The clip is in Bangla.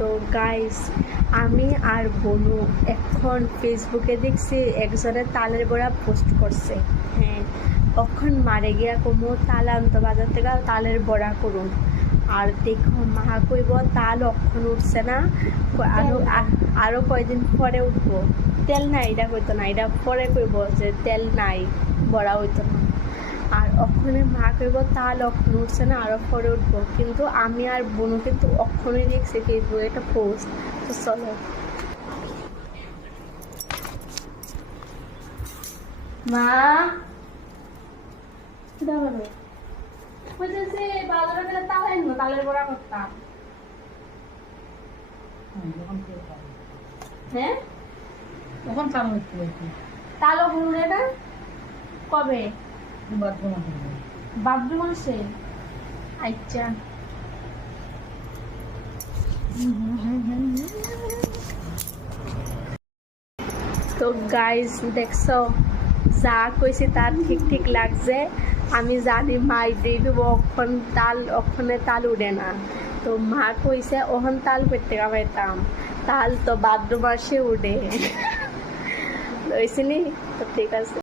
তো গাইস, আমি আর বনু এখন ফেসবুকে দেখছি একজনের তালের বড়া পোস্ট করছে। হ্যাঁ, কখন মারে গিয়া কমো তাল আনতো বাজার থেকে, তালের বড়া করুন। আর দেখো মা কইব তাল অক্ষণ উঠছে না, আরো কয়দিন পরে উঠবো। তেল নাই এটা কইতো না, এটা পরে কইব যে তেল নাই, বড়া হইতো না। আর অক্ষণে মা কইব তাল অক্ষণ উঠছে না, আরো পরে উঠবো। কিন্তু আমি আর বোনও কিন্তু অক্ষণই দেখছি ফেসবুকে একটা পোস্ট। তো চলো মা তালের বড়া করতাম। হ্যাঁ, তখন চালু হচ্ছে তাল অক্ষণ উঠে না কবে? বাথরুম ভাদ্র মাসে। আচ্ছা, তো গাইস দেখছো, যা কইছি তার ঠিক ঠিক লাগছে। আমি জানি মাই দিয়ে দেবো অক্ষণে তাল উঠে না। তো মা কইছে ওখান তাল পেতে পাইতাম, তাল তো ভাদ্র মাসে উঠে। লইছিনি তো ঠিক আছে।